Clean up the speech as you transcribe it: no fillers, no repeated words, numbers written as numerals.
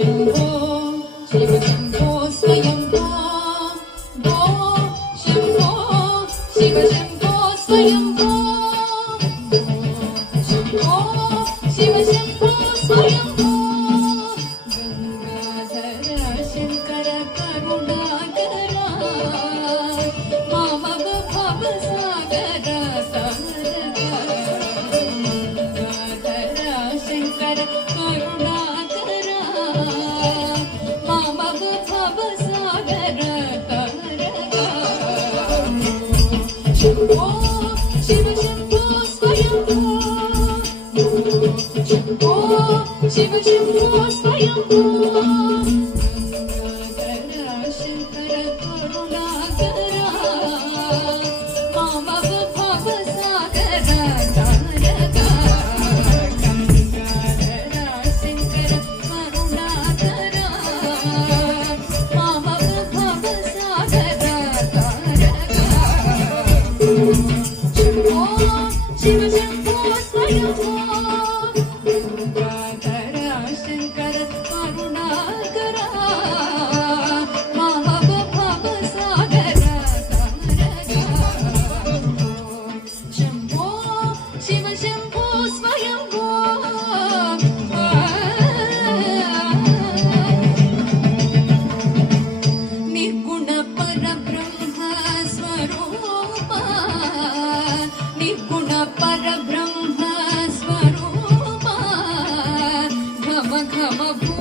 शंभो शिव शंभो स्वयंभो भो शंभो शिव शंभो स्वयंभो शंभो शिव शंभो स्वयंभो गंगाधर शंकर करुणाकरा मामव भवसागर तारका गंगाधर शंकर करुणाकरा मामव भवसागर तारका शंभो शिव शंभो स्वयंभो शंभो शिव शंभो स्वयंभो गंगाधर शंकर करुणाकरा मामव भवसागर तारका गंगाधर शंकर करुणाकरा मामव भवसागर तारका शंभो शिव शंभो स्वयंभो गंगाधर शंकर करुणाकरा मामव भवसागर तारका शंभो शिव शंभो स्वयंभो निर्गुण परब्रह्म स्वरूपा निर्गुण परब्रह्म स्वरूपा घम घम भू